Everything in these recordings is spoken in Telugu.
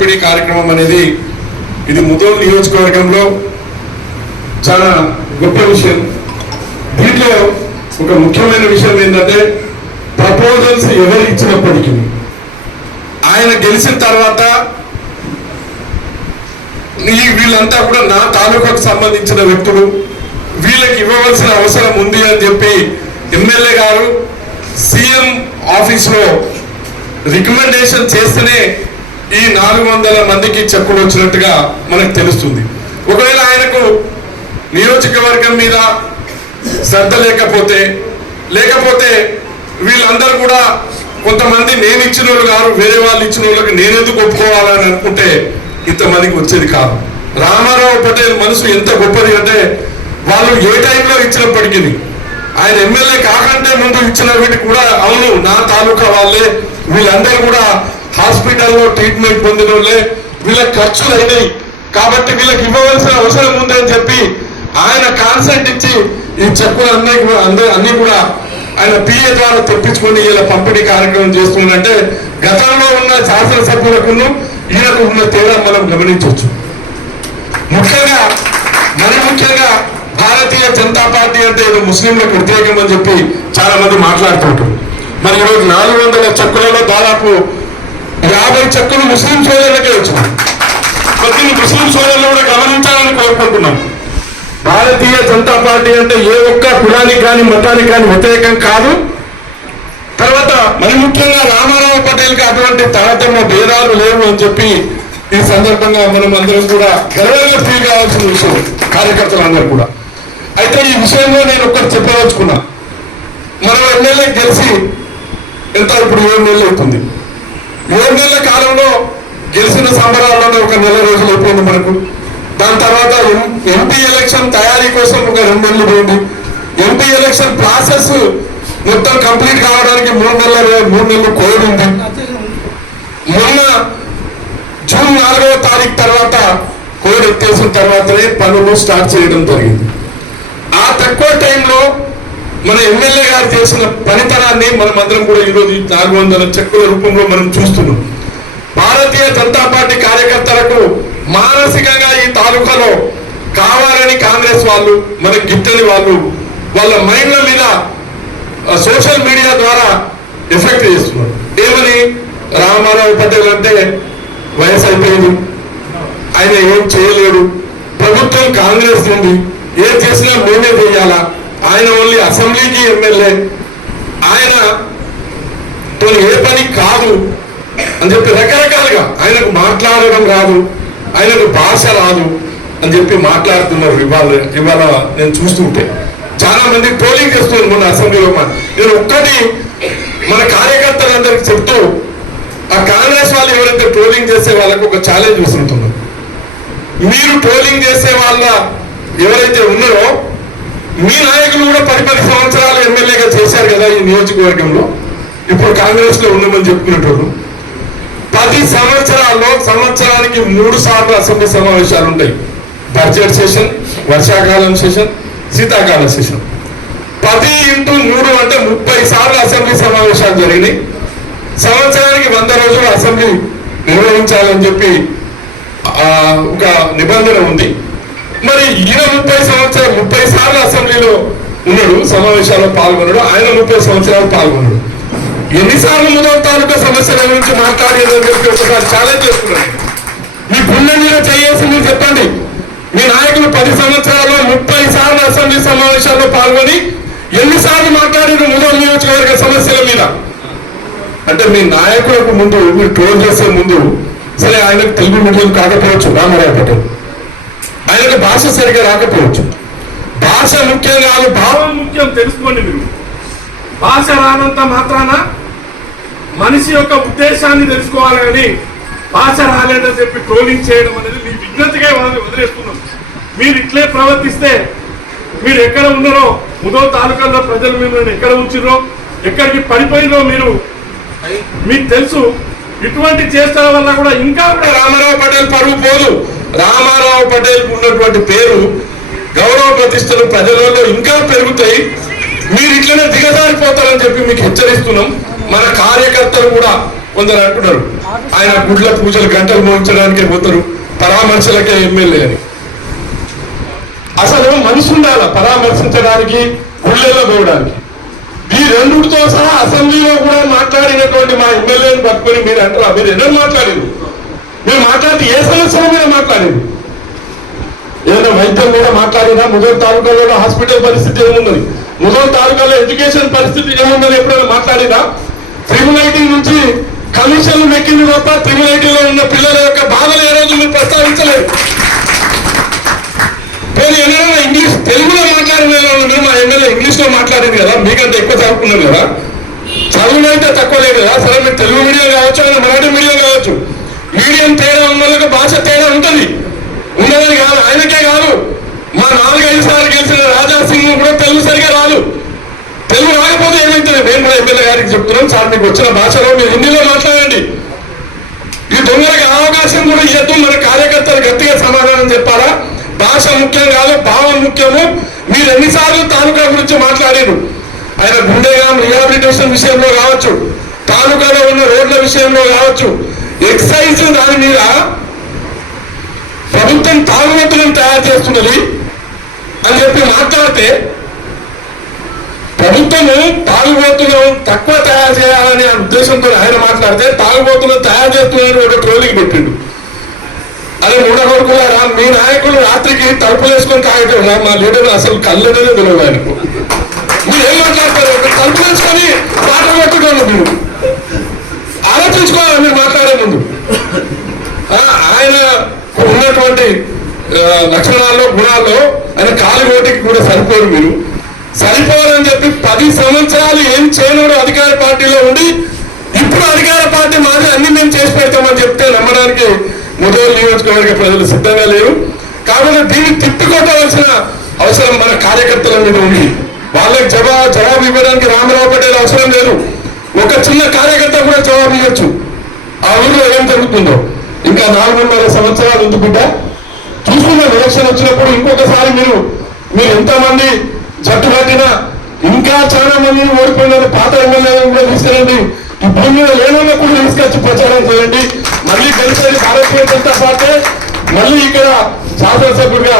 పంపిణీ కార్యక్రమం అనేది ఇది ముదోల్ నియోజకవర్గంలో చాలా గొప్ప విషయం. దీంట్లో ఒక ముఖ్యమైన విషయం ఏంటంటే ప్రపోజల్స్ ఎవరు ఇచ్చినప్పటికీ ఆయన గెలిచిన తర్వాత ఈ వీళ్ళంతా కూడా నా తాలూకాకు సంబంధించిన వ్యక్తులు. వీళ్ళకి ఇవ్వవలసిన అవసరం ఉంది అని చెప్పి ఎమ్మెల్యే గారు సీఎం ఆఫీస్లో రికమెండేషన్ చేస్తేనే ఈ నాలుగు వందల మందికి చెక్కులు వచ్చినట్టుగా మనకు తెలుస్తుంది. ఒకవేళ ఆయనకు నియోజకవర్గం మీద శ్రద్ధ లేకపోతే లేకపోతే వీళ్ళందరూ కూడా కొంతమంది నేను ఇచ్చిన వాళ్ళు కాదు వేరే వాళ్ళు ఇచ్చిన వాళ్ళకి నేనెందుకు ఒప్పుకోవాలని అనుకుంటే ఇంతమందికి వచ్చేది కాదు. రామారావు పటేల్ మనసు ఎంత గొప్పది అంటే వాళ్ళు ఏ టైంలో ఇచ్చినప్పటికీ ఆయన ఎమ్మెల్యే కాకంటే ముందు ఇచ్చిన వీటికి కూడా అవును నా తాలూకా వాళ్ళే. వీళ్ళందరూ కూడా హాస్పిటల్లో ట్రీట్మెంట్ పొందిన వాళ్ళే వీళ్ళకి ఖర్చులు అయినాయి. కాబట్టి వీళ్ళకి ఇవ్వవలసిన అవసరం ఉంది అని చెప్పి ఆయన కాన్సెంట్ ఇచ్చి ఈ చెక్కులు అన్నీ కూడా అన్ని కూడా ఆయన పిఏ ద్వారా తెప్పించుకొని ఇలా పంపిణీ కార్యక్రమం చేస్తుందంటే గతంలో ఉన్న శాసనసభ్యులకు ఈయనకు ఉన్న తేడా మనం గమనించవచ్చు. ముఖ్యంగా మరి ముఖ్యంగా భారతీయ జనతా పార్టీ అంటే ఏదో ముస్లింలకు వ్యతిరేకం అని చెప్పి చాలా మంది మాట్లాడుతుంటారు. మరి ఈరోజు నాలుగు వందల చెక్కులలో దాదాపు యాభై చెక్కులు ముస్లిం సోదరులకే వచ్చినాయి. ప్రతి ముస్లిం సోదరులు కూడా గమనించాలని కోరుకుంటున్నాం. భారతీయ జనతా పార్టీ అంటే ఏ ఒక్క కులానికి కానీ మతానికి కానీ వ్యతిరేకం కాదు. తర్వాత మరి ముఖ్యంగా రామారావు పటేల్కి అటువంటి తారతమ్య భేదాలు లేవు అని చెప్పి ఈ సందర్భంగా మనం అందరం కూడా గర్వంగా ఫీల్ కావాల్సిన విషయం కార్యకర్తలందరూ కూడా. అయితే ఈ విషయంలో నేను ఒక్కటి చెప్పదలుచుకున్నా. మనం ఎమ్మెల్యే గెలిచి ఎంత ఇప్పుడు ఏడు నెలలు అవుతుంది. మూడు నెలల కాలంలో గెలిచిన సంబరాల్లోనే ఒక నెల రోజులు అయిపోయింది మనకు. దాని తర్వాత ఎంపీ ఎలక్షన్ తయారీ కోసం ఒక రెండు నెలలు పోయింది. ఎంపీ ఎలక్షన్ ప్రాసెస్ మొత్తం కంప్లీట్ కావడానికి మూడు నెలల మూడు నెలలు కోడ్ మొన్న జూన్ నాలుగవ తారీఖు తర్వాత కోడ్ ఎత్తేసిన తర్వాతనే పనులు స్టార్ట్ చేయడం జరిగింది. ఆ తక్కువ టైంలో మన ఎమ్మెల్యే గారు చేసిన పనితనాన్ని మనం అందరం కూడా ఈరోజు నాలుగు వందల చెక్కుల రూపంలో మనం చూస్తున్నాం. భారతీయ జనతా పార్టీ కార్యకర్తలకు మానసికంగా ఈ తాలూకాలో కావాలని కాంగ్రెస్ వాళ్ళు మన గిట్టని వాళ్ళు వాళ్ళ మైండ్ల మీద సోషల్ మీడియా ద్వారా ఎఫెక్ట్ చేస్తున్నారు. ఏమని? రామారావు పటేల్ అంటే వయసు అయిపోయింది. ఆయన ఏం చేయలేడు. ప్రభుత్వం కాంగ్రెస్ ఉంది ఏం చేసినా మేమే చేయాలా? ఆయన ఓన్లీ అసెంబ్లీకి ఎమ్మెల్యే. ఆయన తోని ఏ పని కాదు అని చెప్పి రకరకాలుగా ఆయనకు మాట్లాడడం రాదు ఆయనకు భాష రాదు అని చెప్పి మాట్లాడుతున్నారు ఇవాళ ఇవాళ నేను చూస్తుంటే చాలా మంది పోలింగ్ చేస్తున్నారు మొన్న అసెంబ్లీలో మా- నేను ఒక్కటి మన కార్యకర్తలందరికి చెప్తూ ఆ కాంగ్రెస్ వాళ్ళు ఎవరైతే ట్రోలింగ్ చేసే వాళ్ళకు ఒక ఛాలెంజ్ విసురుతున్నారు మీరు ట్రోలింగ్ చేసే వాళ్ళ ఎవరైతే ఉన్నారో మీ నాయకులు కూడా పది పది సంవత్సరాలు ఎమ్మెల్యేగా చేశారు కదా ఈ నియోజకవర్గంలో. ఇప్పుడు కాంగ్రెస్లో ఉండమని చెప్పుకునేటోళ్ళు. పది సంవత్సరాల్లో సంవత్సరానికి మూడు సార్లు అసెంబ్లీ సమావేశాలు ఉంటాయి. బడ్జెట్ సెషన్ వర్షాకాలం సెషన్ శీతాకాల సెషన్. పది ఇంటూ మూడు అంటే ముప్పై సార్లు అసెంబ్లీ సమావేశాలు జరిగినాయి. సంవత్సరానికి వంద రోజులు అసెంబ్లీ నిర్వహించాలని చెప్పి ఒక నిబంధన ఉంది. మరి ఈయన ముప్పై సంవత్సరాలు ముప్పై సార్లు అసెంబ్లీలో ఉన్నాడు సమావేశాల్లో పాల్గొన్నాడు ఆయన ముప్పై సంవత్సరాలు పాల్గొన్నాడు. ఎన్నిసార్లు ముదవ తాలూకా సమస్యల గురించి మాట్లాడేదని చెప్పి ఒకసారి ఛాలెంజ్ చేస్తున్నాను మీ పుణ్యం మీద చేయాల్సి మీరు చెప్పండి. మీ నాయకులు పది సంవత్సరాల్లో ముప్పై సార్లు అసెంబ్లీ సమావేశాల్లో పాల్గొని ఎన్నిసార్లు మాట్లాడారు ముదవ నియోజకవర్గ సమస్యల మీద? అంటే మీ నాయకులకు ముందు మీరు ట్రోల్ చేసే ముందు సరే ఆయనకు తెలుగు మీడియం కాకపోవచ్చు రామారావు పటేల్. ఆయనకు భాష సరిగా రాకపోవచ్చు. భాష ముఖ్యం కాదు. భావం ముఖ్యం తెలుసుకోండి మీరు. భాష రానంత మాత్రాన మనిషి యొక్క ఉద్దేశాన్ని తెలుసుకోవాలి కానీ భాష రాలేదని చెప్పి ట్రోలింగ్ చేయడం అనేది మీ విజ్ఞతగా వాళ్ళని వదిలేస్తున్నాం. మీరు ఇట్లే ప్రవర్తిస్తే మీరు ఎక్కడ ఉన్నారో ముదో తాలూకాలో ప్రజలు మిమ్మల్ని ఎక్కడ ఉంచిరో ఎక్కడికి పడిపోయినో మీరు మీకు తెలుసు. ఇటువంటి చేష్టల వల్ల కూడా ఇంకా కూడా రామారావు పటేల్ పరువు పోదు. రామారావు పటేల్ ఉన్నటువంటి పేరు గౌరవ ప్రతిష్టలు ప్రజలలో ఇంకా పెరుగుతాయి. మీరు ఇట్లనే దిగజారిపోతారని చెప్పి మీకు హెచ్చరిస్తున్నాం. మన కార్యకర్తలు కూడా కొందరు అంటున్నారు. ఆయన గుడ్ల పూజలు గంటలు మోయించడానికే పోతారు. పరామర్శలకే ఎమ్మెల్యే అని. అసలు మనిషి ఉండాల పరామర్శించడానికి గుళ్ళలో పోవడానికి? ఈ రెండుతో సహా అసెంబ్లీలో కూడా మాట్లాడినటువంటి మా ఎమ్మెల్యేని పట్టుకొని మీరు అంటారు? మీరు ఎన్నో మాట్లాడారు నేను మాట్లాడితే ఏ సమస్యల మీద మాట్లాడారు ఏదైనా వైద్యం మీద మాట్లాడినా ముదోల్ తాలూకాలో హాస్పిటల్ పరిస్థితి ఏమున్నది ముదోల్ తాలూకాలో ఎడ్యుకేషన్ పరిస్థితి ఏమున్నది ఎప్పుడైనా మాట్లాడినా? ట్రిపుల్ ఐటీ నుంచి కమిషన్లు మెక్కింది తప్ప ట్రిపుల్లో ఉన్న పిల్లల యొక్క బాధలు ఏ రోజు మీరు ప్రస్తావించలేదు నేను ఎన్నైనా ఇంగ్లీష్ తెలుగులో మాట్లాడిన మా ఎమ్మెల్యే ఇంగ్లీష్లో మాట్లాడింది కదా మీకంటే ఎక్కువ చదువుకున్నాను కదా. చదువులు అయితే తక్కువ లేదు కదా సరే మీరు తెలుగు మీడియం కావచ్చు మరాఠీ మీడియం కావచ్చు. మీడియం తేడా ఉన్న వాళ్ళకి భాష తేడా ఉంటుంది. ఉన్నదని కాదు ఆయనకే కాదు. మా నాలుగైదు సార్లు గెలిచిన రాజా సింగ్ కూడా తెలుగు సరిగా రాదు. తెలుగు రాకపోతే ఏమవుతుంది నేను కూడా ఎమ్మెల్యే గారికి చెప్తున్నాను సార్ మీకు వచ్చిన భాషలో మీరు హిందీలో మాట్లాడండి. ఈ దొంగలకు అవకాశం కూడా ఇవ్వద్దు మన కార్యకర్తలు గట్టిగా సమాధానం చెప్పాలా? భాష ముఖ్యం కాదు భావం ముఖ్యము. మీరు ఎన్నిసార్లు తాలూకా గురించి మాట్లాడారు? ఆయన గుండెగా రిహాబిలిటేషన్ విషయంలో కావచ్చు తాలూకాలో ఉన్న రోడ్ల విషయంలో కావచ్చు ఎక్సైజ్ దాని మీద ప్రభుత్వం తాగుబోతులను తయారు చేస్తున్నది అని చెప్పి మాట్లాడితే ప్రభుత్వము తాగుబోతులను తక్కువ తయారు చేయాలనే ఉద్దేశంతో ఆయన మాట్లాడితే తాగుబోతులను తయారు చేస్తున్నారు ఒక ట్రోలింగ్ పెట్టిండు. అదే మూడో మీ నాయకులు రాత్రికి తలుపులు వేసుకొని తాగటం మా లీడర్ అసలు కళ్ళనే తెలియదు ఆయనకు. మీరు ఏం మాట్లాడతారు? ఒక తలుపులు వేసుకొని పాట మీరు. ఆలోచించుకోవాలి మీరు మాట్లాడారు ఆయన ఉన్నటువంటి లక్షణాల్లో గుణాల్లో ఆయన కాలు కూడా సరిపోరు మీరు. సరిపోరని చెప్పి పది సంవత్సరాలు ఏం చేయనోడు అధికార పార్టీలో ఉండి ఇప్పుడు అధికార పార్టీ మాది అన్ని మేము చేసి పెడతామని చెప్తే నమ్మడానికి ముదోలు నియోజకవర్గ ప్రజలు సిద్ధంగా లేరు. కాబట్టి దీన్ని తిప్పికొట్టవలసిన అవసరం మన కార్యకర్తల మీద ఉంది. వాళ్ళకి జవా జవాబు ఇవ్వడానికి రామరావు పటేల్ అవసరం లేదు. ఒక చిన్న కార్యకర్త కూడా జవాబు ఇవ్వచ్చు. ఆ ఊళ్ళో ఏం జరుగుతుందో? ఇంకా నాలుగున్నర సంవత్సరాలు ఉంది బిడ్డ. చూసుకున్నాం ఎలక్షన్ వచ్చినప్పుడు ఇంకొకసారి మీరు మీరు ఎంతమంది జట్టు కట్టినా ఇంకా చాలా మందిని ఓడిపోయిన పాత ఎమ్మెల్యేలను కూడా తీసుకురండి. ఈ భూమి మీద లేనోళ్ళని కూడా తీసుకొచ్చి ప్రచారం చేయండి. మళ్ళీ గెలిచేది భారతీయ జనతా పార్టీ. మళ్ళీ ఇక్కడ శాసనసభ్యుడిగా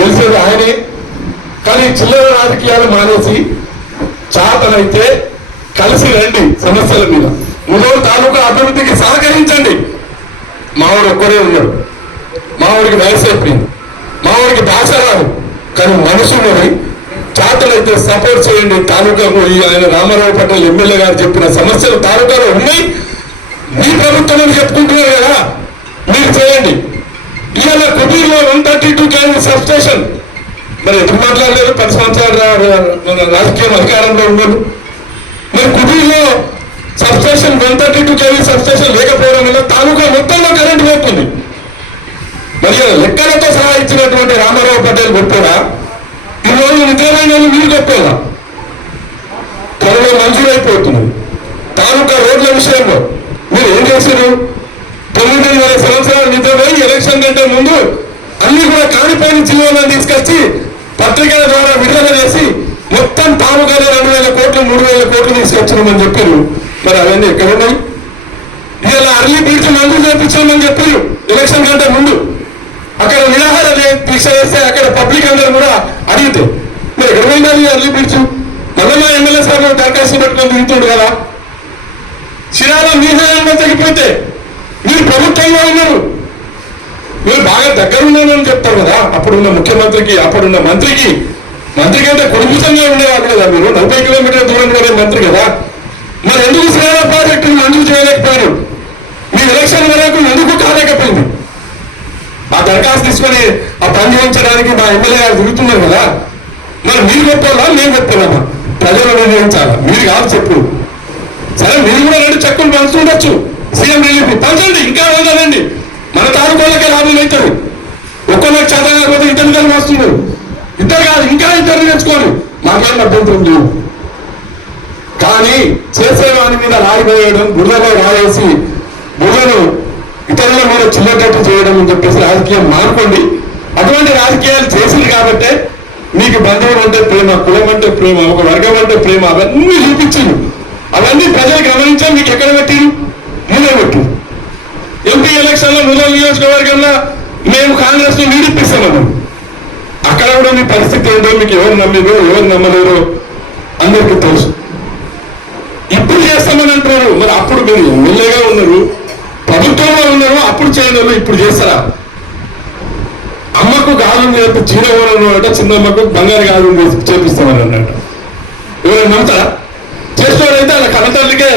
గెలిచేది ఆయనే. కానీ చిల్లర రాజకీయాలు మానేసి చాతనైతే కలిసి రండి సమస్యల మీద. ముదోలు తాలూకా అభివృద్ధికి సహకరించండి. మావాడు ఒక్కడే ఉన్నాడు. మావాడికి వయసు అయిపోయింది. మావాడికి భాష రాదు. కానీ మనుషులని ఉన్నది. అయితే సపోర్ట్ చేయండి. తాలూకాకు ఈ ఆయన రామారావు పటేల్ ఎమ్మెల్యే గారు చెప్పిన సమస్యలు తాలూకాలో ఉన్నాయి. మీ ప్రభుత్వం అని చెప్పుకుంటున్నారు కదా. మీరు చేయండి. ఇవాళ కుటీర్లో one thirty two KV sub station మరి ఎప్పుడు మాట్లాడలేదు? పది సంవత్సరాలు రాజకీయం అధికారంలో ఉన్నాడు మరి కుటీర్లో substation one thirty two KV substation లేకపోవడం వల్ల తాలూకా మొత్తంలో కరెంట్ పోతుంది. మరియు లెక్కలతో సహా ఇచ్చినటువంటి రామారావు పటేల్ గొప్పరా ఈ రోజు నిజమైన వాళ్ళు మీరు గొప్పరా త్వరలో మంజూరైపోతున్నది తాలూకా రోడ్ల విషయంలో మీరు ఏం చేశారు తొమ్మిదిన్నర సంవత్సరాలు నిద్రపోయి ఎలక్షన్ కంటే ముందు అన్ని కూడా కానిపోయిన జీవోలను తీసుకొచ్చి పత్రికల ద్వారా విడుదల చేసి మొత్తం తాలూకాలో రెండు వేల కోట్లు మూడు తీసుకొచ్చినామని చెప్పారు. మరి అవన్నీ ఎక్కడ ఉన్నాయి ఇలా అర్లీ బ్రిడ్జ్ మంజూరు చేయించామని చెప్పారు. ఎలక్షన్ కంటే ముందు. అక్కడ నిరాహార దీక్ష చేస్తే అక్కడ పబ్లిక్ అందరూ కూడా అడిగితే మరి ఎక్కడ పోయిందా అర్లీ బ్రిడ్జ్ మళ్ళీ మా ఎమ్మెల్యే సార్ దరఖాస్తు పెట్టుకొని తింటుండు కదా. చీరాల మీ హయాంలో తగ్గిపోతే మీరు ప్రభుత్వంలో ఉన్నారు. మీరు బాగా దగ్గర ఉన్నానని చెప్తారు కదా. అప్పుడున్న ముఖ్యమంత్రికి అప్పుడున్న మంత్రికి మంత్రి కంటే కుటుంబంగా ఉండేవారు కదా మీరు? నలభై కిలోమీటర్ల దూరం కూడా మంత్రి కదా? మరి ఎందుకు శ్రీరామ ప్రాజెక్టు మంజూరు చేయలేకపోయారు? మీ ఎలక్షన్ వరకు ఎందుకు కాలేకపోయింది? ఆ దరఖాస్తు తీసుకొని ఆ పని చేయించడానికి మా ఎమ్మెల్యే గారు తిరుగుతున్నారు కదా? మరి మీరు చెప్పాలా మేము గొప్పలామా ప్రజలు నిర్ణయించాలా? మీరు కాదు చెప్పు. సరే మీరు కూడా రెండు చెక్కులు పంచుతుండొచ్చు సీఎం రిలీఫ్. పంచండి ఇంకా వెళ్ళదండి మన తాలూకాలకే లాభం అవుతుంది. ఒక్కొక్క చేత కాకపోతే ఇద్దరు ఇద్దరు వస్తున్నారు ఇద్దరు కాదు ఇంకా ఇద్దరు నేర్చుకోండి మాకేం అభ్యంతరం లేవు కానీ చేసేవాని మీద రాయిపోయడం వేయడం బుర్రలో రాయేసి బుర్రను ఇతరుల మీద చిల్లకట్టు చేయడం అని చెప్పేసి రాజకీయం మానుకోండి. అటువంటి రాజకీయాలు చేసింది కాబట్టే మీకు బంధువులు అంటే ప్రేమ కులం అంటే ప్రేమ ఒక వర్గం అంటే ప్రేమ అవన్నీ చూపించింది. అవన్నీ ప్రజలు గమనించా మీకు ఎక్కడ పెట్టిరు? ముందే పెట్టు ఎంపీ ఎలక్షన్లో నియోజకవర్గంలో మేము కాంగ్రెస్ను నీడిపిస్తామన్నాం అక్కడ కూడా మీ పరిస్థితి ఏంటో మీకు ఎవరు నమ్మిరో ఎవరు నమ్మలేరు అందరికీ తెలుసు. ఇప్పుడు చేస్తామని అంటున్నారు. మరి అప్పుడు మీరు ఎమ్మెల్యేగా ఉన్నారు ప్రభుత్వంలో ఉన్నారు అప్పుడు చేయని ఇప్పుడు చేస్తారా? అమ్మకు గాజులు చేపి అంటే చిన్న చిన్నమ్మకు బంగారు గాజులు చేపిస్తామని అన్నట్టు ఎవరైనా నమ్ముతారా? చేసేవాడైతే అలా కన్నతల్లికే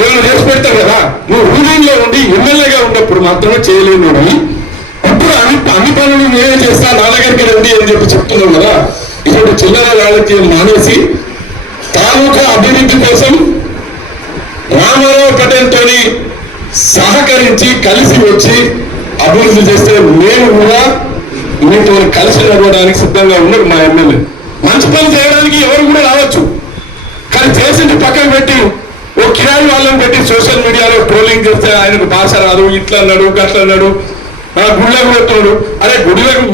ఏమైనా చేసి పెడతారు కదా. నువ్వు రూలింగ్లో ఉండి ఎమ్మెల్యేగా ఉన్నప్పుడు మాత్రమే చేయలేను ఇప్పుడు అన్ని అన్ని పనులు నేనే చేస్తా నా దగ్గరికి రండి అని చెప్పి చెప్తున్నాం కదా. ఇప్పుడు చిల్లర రాజకీయం మానేసి తాలూకా అభివృద్ధి కోసం రామారావు పటేల్ తోని సహకరించి కలిసి వచ్చి అభివృద్ధి చేస్తే మేము కూడా మీతో కలిసి నడవడానికి సిద్ధంగా ఉన్నారు మా ఎమ్మెల్యే. మంచి పని చేయడానికి ఎవరు కూడా రావచ్చు. కానీ చేసింది పక్కన పెట్టి ఓ కిరాయి వాళ్ళని పెట్టి సోషల్ మీడియాలో ట్రోలింగ్ చేస్తే ఆయనకు భాష రాదు ఇట్లా అన్నాడు గట్ల అన్నాడు ఆ గుళ్ళకు పెట్టున్నాడు అదే గుడిలకు